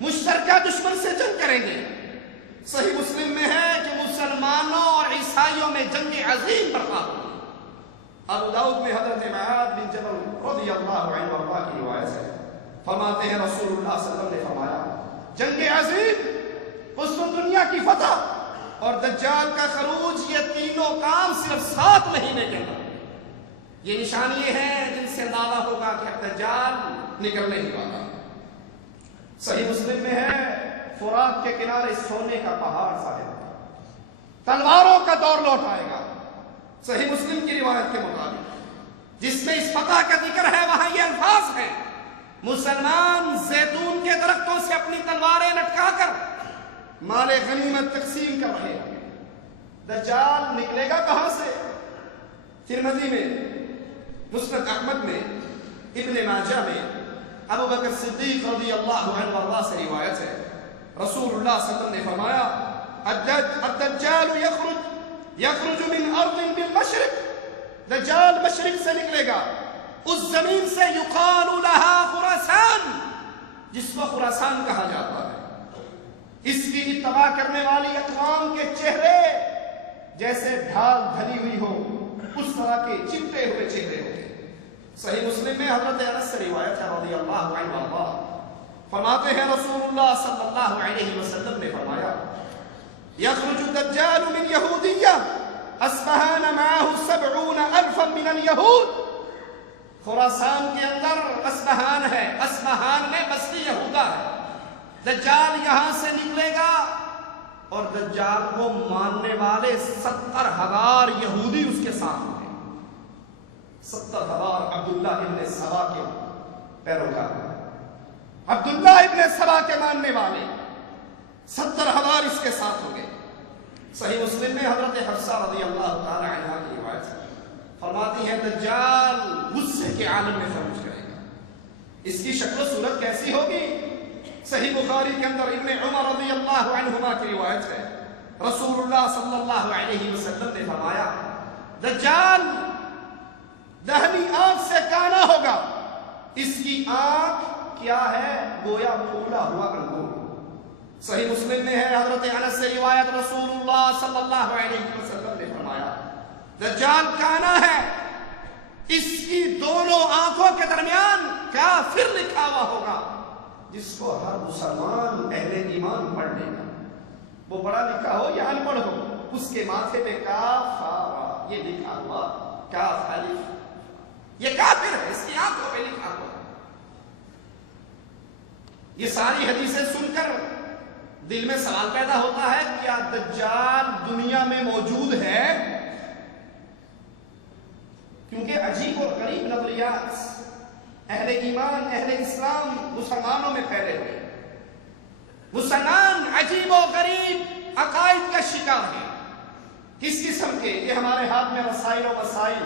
مشترکہ دشمن سے جنگ کریں گے۔ صحیح مسلم میں ہے کہ مسلمانوں اور عیسائیوں میں جنگ عظیم برپا ہوگی۔ ابو داؤد میں حضرت معاذ بن جبل رضی اللہ عنہ وارضاہ کی روایت ہے، فرماتے ہیں رسول اللہ صلی اللہ علیہ وسلم نے فرمایا جنگ عظیم، قسط دنیا کی فتح اور دجال کا خروج، یہ تینوں کام صرف 7 مہینے کے اندر۔ یہ نشانی ہیں جن سے اندازہ ہوگا کہ اب دجال نکلنے ہی والا۔ صحیح مسلم میں ہے فرات کے کنارے سونے کا پہاڑ ساحل، تلواروں کا دور لوٹ آئے گا۔ صحیح مسلم کی روایت کے مطابق جس میں اس فتح کا ذکر ہے وہاں یہ الفاظ ہیں، مسلمان زیتون کے درختوں سے اپنی تلواریں لٹکا کر مال غنیمت تقسیم کر رہے ہیں۔ دجال نکلے گا کہاں سے؟ ترمذی میں، مسند احمد میں، ابن ماجہ میں ابو بکر صدیق رضی اللہ عنہ وارضاہ سے روایت ہے، رسول اللہ صلی اللہ علیہ وسلم نے فرمایا الدجال یخرج من ارض بالمشرق، دجال مشرق سے نکلے گا، اس زمین سے یقال لها خراسان، جس کو خراسان کہا جاتا ہے۔ اس کی اتباع کرنے والی اقوام کے چہرے جیسے ڈھال ڈھلی ہوئی ہو اس طرح کے چپٹے ہوئے چہرے ہوتے ہیں۔ صحیح مسلم میں حضرت انس سے روایت ہے رضی اللہ عنہ وارضاہ، فرماتے ہیں رسول اللہ صلی اللہ علیہ وسلم نے فرمایا یخرج الدجال من یہودیہ اصفہان معه 70,000 من اليہود، خراسان کے اندر اصفہان ہے، اصفہان میں بستی یہودا ہے، دجال یہاں سے نکلے گا اور دجال کو ماننے والے 70,000 یہودی اس کے ساتھ ہوں گے۔ 70,000 عبداللہ ابن سبا کے پیروکار، عبداللہ ابن سبا کے ماننے والے 70,000 اس کے ساتھ ہوں گے۔ صحیح مسلم میں حضرت حفصہ رضی اللہ تعالی عنہ کی روایت ہے، فرماتی ہے دجال غصے کے عالم میں خروج کرے گا۔ اس کی شکل و صورت کیسی ہوگی؟ صحیح بخاری کے اندر ابن عمر رضی اللہ عنہما کی روایت ہے، رسول اللہ صلی اللہ علیہ وسلم نے فرمایا دجال دہنی آنکھ سے کانا ہوگا، اس کی آنکھ کیا ہے؟ گویا پھولا ہوا انگور۔ صحیح مسلم میں ہے حضرت انس سے روایت، رسول اللہ صلی اللہ علیہ وسلم نے فرمایا دجال کانا ہے، اس کی دونوں آنکھوں کے درمیان کافر لکھا ہوا ہوگا، جس کو ہر مسلمان اہل ایمان پڑھ لے گا، وہ پڑھا لکھا ہو یا ان پڑھ ہو، اس کے ماتھے پہ کاف یہ لکھا ہوا، کاف الف، یہ کافر ہے، اس کی آنکھوں پہ لکھا ہوا۔ یہ ساری حدیثیں سن کر دل میں سوال پیدا ہوتا ہے، کیا دجال دنیا میں موجود ہے؟ کیونکہ عجیب اور غریب نظریات اہل ایمان، اہل اسلام، مسلمانوں میں پھیلے ہوئے، مسلمان عجیب و غریب عقائد کا شکار ہیں۔ کس قسم کے؟ یہ ہمارے ہاتھ میں رسائل و مسائل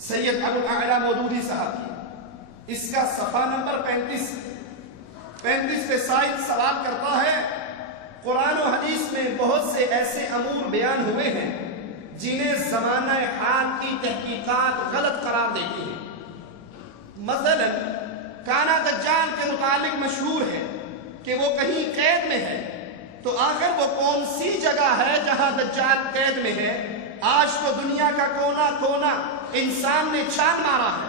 سید ابو الاعلی مودودی صاحب کی، اس کا صفحہ نمبر 35 پہ سائل سوال کرتا ہے، قرآن و حدیث میں بہت سے ایسے امور بیان ہوئے ہیں جنہیں زمانہ حال کی تحقیقات غلط قرار دیتی ہیں۔ مثلا کانا دجال کے متعلق مشہور ہے کہ وہ کہیں قید میں ہے، تو آخر وہ کون سی جگہ ہے جہاں دجال قید میں ہے؟ آج تو دنیا کا کونا کونا انسان نے چھان مارا ہے،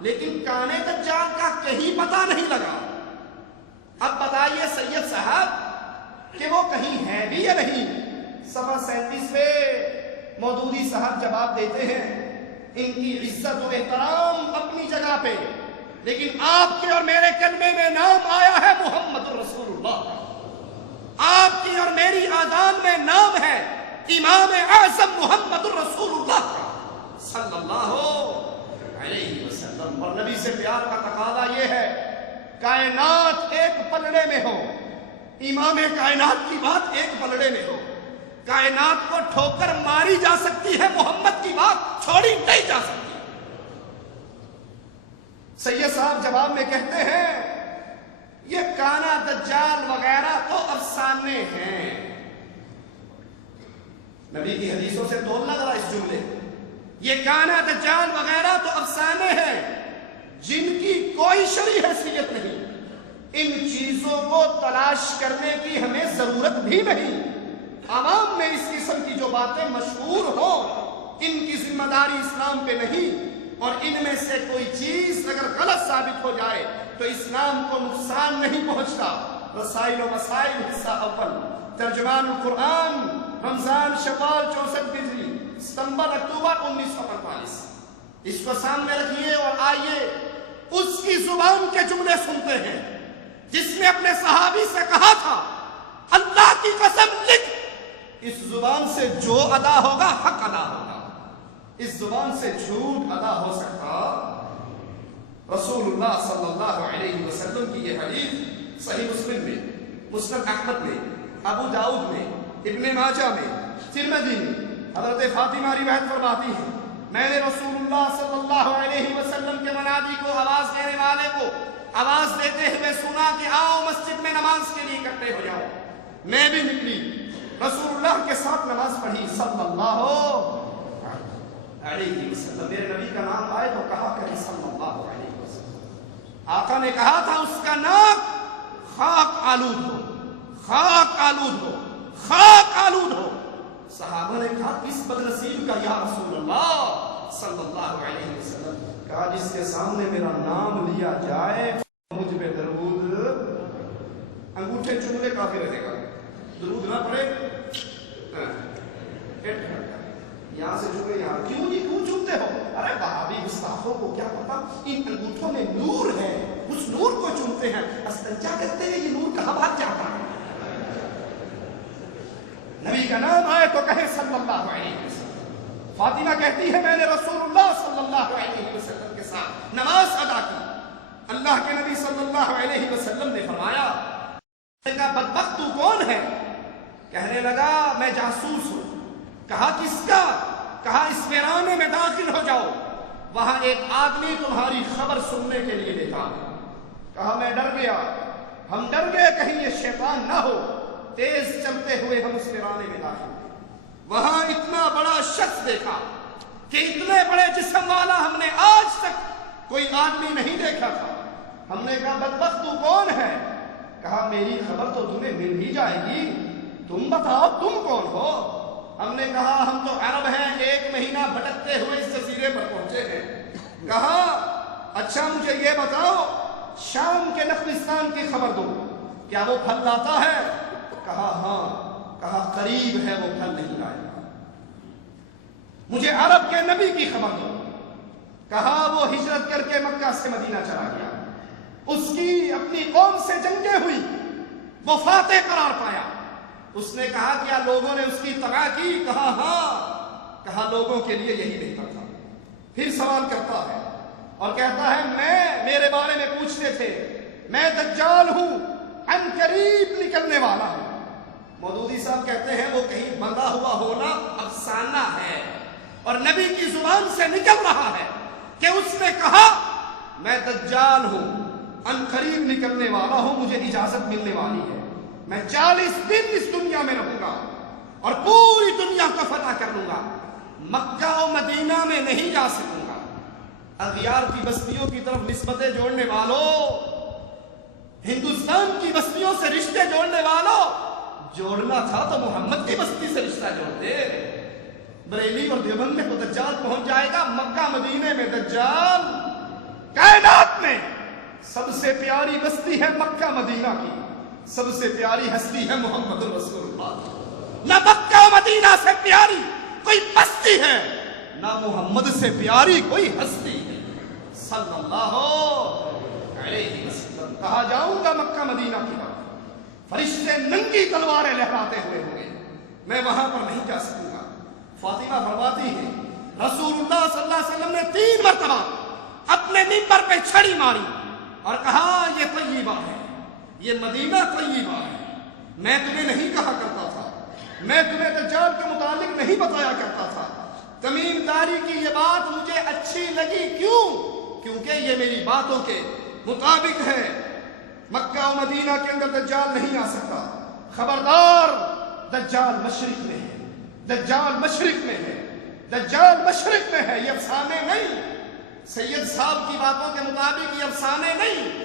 لیکن کانے دجال کا کہیں پتہ نہیں لگا۔ اب بتائیے سید صاحب کہ وہ کہیں ہے بھی یا نہیں؟ صفحہ 37 پہ مودودی صاحب جواب دیتے ہیں، ان کی عزت و احترام اپنی جگہ پہ، لیکن آپ کے اور میرے کلمے میں نام آیا ہے محمد رسول اللہ، آپ کی اور میری آذان میں نام ہے امام اعظم محمد رسول اللہ صلی اللہ علیہ وسلم۔ اور نبی سے پیار کا تقاضا یہ ہے کائنات ایک پلڑے میں ہو، امام کائنات کی بات ایک پلڑے میں ہو، کائنات کو ٹھوکر ماری جا سکتی ہے، محمد کی بات چھوڑی نہیں جا سکتی۔ سید صاحب جواب میں کہتے ہیں یہ کانا دجال وغیرہ تو افسانے ہیں۔ نبی کی حدیثوں سے توڑ لگ رہا اس جملے، یہ کانا دجال وغیرہ تو افسانے ہیں جن کی کوئی شرعی حیثیت نہیں، ان چیزوں کو تلاش کرنے کی ہمیں ضرورت بھی نہیں۔ عوام میں اس قسم کی جو باتیں مشہور ہوں، ان کی ذمہ داری اسلام پہ نہیں، اور ان میں سے کوئی چیز اگر غلط ثابت ہو جائے تو اسلام کو نقصان نہیں پہنچتا۔ رسائل و مسائل حصہ اول، ترجمان القرآن، رمضان شوال 64 ہجری، ستمبر اکتوبر 1945۔ اس کو سامنے رکھیے اور آئیے اس کی زبان کے جملے سنتے ہیں جس نے اپنے صحابی سے کہا تھا اللہ کی قسم لکھ، اس زبان سے جو ادا ہوگا حق ادا ہوگا، اس زبان سے جھوٹ ادا ہو سکتا۔ رسول اللہ صلی اللہ علیہ وسلم کی یہ حدیث صحیح مسلم میں، مسند احمد میں، ابو داؤد میں، ابن ماجہ میں، ترمذی میں حضرت فاطمہ روایت فرماتی ہے، میں نے رسول اللہ صلی اللہ علیہ وسلم کے منادی کو، آواز دینے والے کو آواز دیتے ہوئے سنا کہ آؤ مسجد میں نماز کے لیے اکٹھے ہو جاؤ۔ میں بھی نکلی، رسول اللہ کے ساتھ نماز پڑھی صلی اللہ علیہ وسلم۔ میرے نبی کا نام آئے تو کہا کہ صلی اللہ علیہ وسلم۔ آقا نے کہا تھا اس کا نام خاک آلود ہو، خاک آلود ہو، خاک آلود ہو۔ صحابہ نے کہا کس بدنصیب کا یا رسول اللہ صلی اللہ علیہ وسلم؟ کہا جس کے سامنے میرا نام لیا جائے مجھ پہ درود، انگوٹھے چومنے کافی رہے گا، درود نہ پڑے یہاں سے چومے یہاں، کیوں جی کیوں چومتے ہو؟ ارے وہابی گستاخوں کو کیا پتا ان انگوٹھوں میں نور ہے، اس نور کو چومتے ہیں، استنجا کرتے ہیں، یہ نور کہاں بھاگ جاتا ہے؟ نبی کا نام آئے تو کہے صلی اللہ علیہ وسلم۔ فاطمہ کہتی ہے میں نے رسول اللہ صلی اللہ علیہ وسلم کے ساتھ نماز ادا کی، اللہ کے نبی صلی اللہ علیہ وسلم نے فرمایا بدبخت تو کون ہے؟ کہنے لگا میں جاسوس ہوں۔ کہا کس کا؟ کہا اس ویرانے میں داخل ہو جاؤ، وہاں ایک آدمی تمہاری خبر سننے کے لیے دیکھا۔ کہا میں ڈر گیا، ہم ڈر گئے کہیں یہ شیطان نہ ہو، تیز چلتے ہوئے ہم اس ویرانے میں داخل ہوئے۔ وہاں اتنا بڑا شخص دیکھا کہ اتنے بڑے جسم والا ہم نے آج تک کوئی آدمی نہیں دیکھا تھا۔ ہم نے کہا بدبخت تو کون ہے؟ کہا میری خبر تو تمہیں مل ہی جائے گی، تم بتاؤ تم کون ہو؟ ہم نے کہا ہم تو عرب ہیں، 1 مہینہ بھٹکتے ہوئے اس جزیرے پر پہنچے ہیں۔ کہا اچھا مجھے یہ بتاؤ شام کے نخلستان کی خبر دو، کیا وہ پھل لاتا ہے؟ کہا ہاں۔ کہا قریب ہے وہ پھل نہیں لائے گا۔ مجھے عرب کے نبی کی خبر دو۔ کہا وہ ہجرت کر کے مکہ سے مدینہ چلا گیا، اس کی اپنی قوم سے جنگیں ہوئی، وہ فاتح قرار پایا۔ اس نے کہا کیا لوگوں نے اس کی طاعت کی؟ کہا ہاں۔ کہا لوگوں کے لیے یہی بہتر تھا۔ پھر سوال کرتا ہے اور کہتا ہے میرے بارے میں پوچھتے تھے، میں دجال ہوں، عن قریب نکلنے والا ہوں۔ مودودی صاحب کہتے ہیں وہ کہیں بندھا ہوا ہونا افسانہ ہے، اور نبی کی زبان سے نکل رہا ہے کہ اس نے کہا میں دجال ہوں، عن قریب نکلنے والا ہوں، مجھے اجازت ملنے والی ہے، میں 40 دن اس دنیا میں رہوں گا اور پوری دنیا کو فتح کر لوں گا، مکہ و مدینہ میں نہیں جا سکوں گا۔ اغیار کی بستیوں کی طرف نسبتیں جوڑنے والوں، ہندوستان کی بستیوں سے رشتے جوڑنے والوں، جوڑنا تھا تو محمد کی بستی سے رشتہ جوڑتے۔ بریلی اور دیوبند میں تو دجال پہنچ جائے گا، مکہ مدینے میں دجال۔ کائنات میں سب سے پیاری بستی ہے مکہ مدینہ کی، سب سے پیاری ہستی ہے محمد رسول اللہ۔ نہ مکہ مدینہ سے پیاری کوئی بستی ہے، نہ محمد سے پیاری کوئی ہستی ہے صلی اللہ علیہ وسلم۔ کہا جاؤں گا مکہ مدینہ کی طرف، فرشتے ننگی تلواریں لہراتے ہوئے ہوں گے، میں وہاں پر نہیں جا سکوں گا۔ فاطمہ فرماتی ہے رسول اللہ صلی اللہ علیہ وسلم نے 3 مرتبہ اپنے منبر پہ چھڑی ماری اور کہا یہ طیبہ ہے، یہ مدینہ طیبہ ہے۔ میں تمہیں نہیں کہا کرتا تھا، میں تمہیں دجال کے متعلق نہیں بتایا کرتا تھا، تمیم داری کی یہ بات مجھے اچھی لگی، کیوں؟ کیونکہ یہ میری باتوں کے مطابق ہے، مکہ و مدینہ کے اندر دجال نہیں آ سکتا۔ خبردار، دجال مشرق میں ہے، دجال مشرق میں ہے، دجال مشرق میں ہے، یہ افسانے نہیں، سید صاحب کی باتوں کے مطابق یہ افسانے نہیں۔